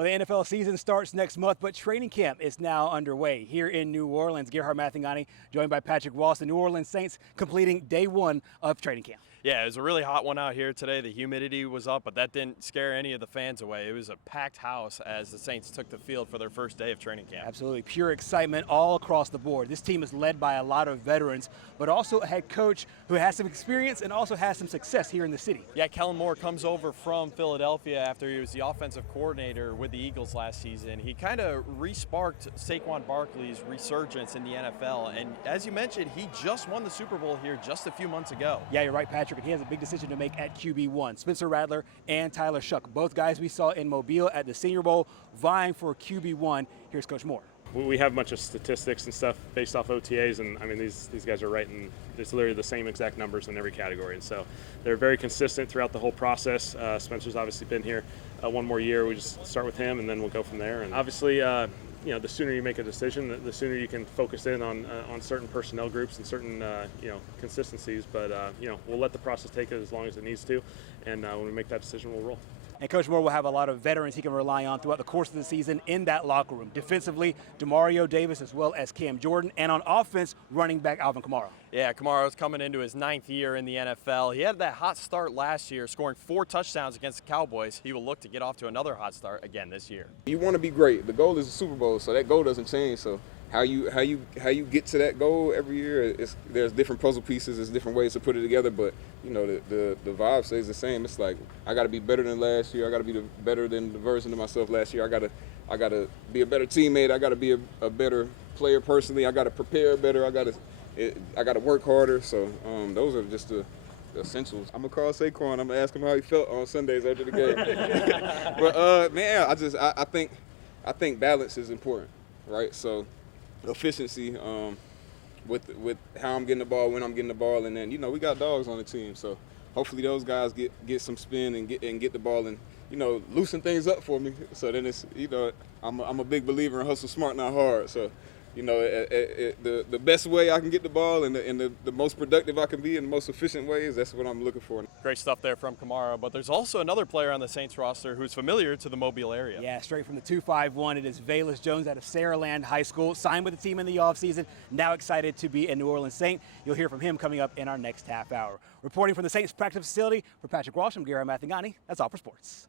Well, the NFL season starts next month, but training camp is now underway here in New Orleans. Gerhard Mathingani joined by Patrick Ross, the New Orleans Saints completing day one of training camp. Yeah, it was a really hot one out here today. The humidity was up, but that didn't scare any of the fans away. It was a packed house as the Saints took the field for their first day of training camp. Absolutely. Pure excitement all across the board. This team is led by a lot of veterans, but also a head coach who has some experience and also has some success here in the city. Yeah, Kellen Moore comes over from Philadelphia after he was the offensive coordinator with the Eagles last season. He kind of re-sparked Saquon Barkley's resurgence in the NFL, and as you mentioned, he just won the Super Bowl here just a few months ago. Yeah, you're right, Patrick. And he has a big decision to make at QB1. Spencer Rattler and Tyler Shuck, both guys we saw in Mobile at the Senior Bowl vying for QB1. Here's Coach Moore. We have a bunch of statistics and stuff based off OTAs, and I mean these guys are writing it's literally the same exact numbers in every category, and so they're very consistent throughout the whole process. Spencer's obviously been here one more year. We just start with him, and then we'll go from there. And obviously, the sooner you make a decision, the sooner you can focus in on certain personnel groups and certain consistencies. But we'll let the process take it as long as it needs to, and when we make that decision, we'll roll. And Coach Moore will have a lot of veterans he can rely on throughout the course of the season in that locker room. Defensively, Demario Davis as well as Cam Jordan. And on offense, running back Alvin Kamara. Yeah, Kamara's coming into his 9th year in the NFL. He had that hot start last year, scoring 4 touchdowns against the Cowboys. He will look to get off to another hot start again this year. You want to be great. The goal is the Super Bowl, so that goal doesn't change. So how you get to that goal every year, there's different puzzle pieces, there's different ways to put it together, but the vibe stays the same. It's like I got to be better than last year. I got to be better than the version of myself last year. I got to be a better teammate. I got to be a better player personally. I got to prepare better. I got to work harder. So those are just the essentials. I'm gonna call Saquon. I'm gonna ask him how he felt on Sundays after the game. But man, I think balance is important, right? So efficiency with how I'm getting the ball, when I'm getting the ball, and then we got dogs on the team, so hopefully those guys get some spin and get the ball and loosen things up for me. So then it's I'm a big believer in hustle smart, not hard. So the best way I can get the ball and the most productive I can be in the most efficient ways, that's what I'm looking for. Great stuff there from Kamara, but there's also another player on the Saints roster who's familiar to the Mobile area. Yeah, straight from the 251, it is Velus Jones out of Saraland High School, signed with the team in the offseason, now excited to be a New Orleans Saint. You'll hear from him coming up in our next half hour. Reporting from the Saints practice facility, for Patrick Ross, I'm Gerhard Mathingani. That's all for sports.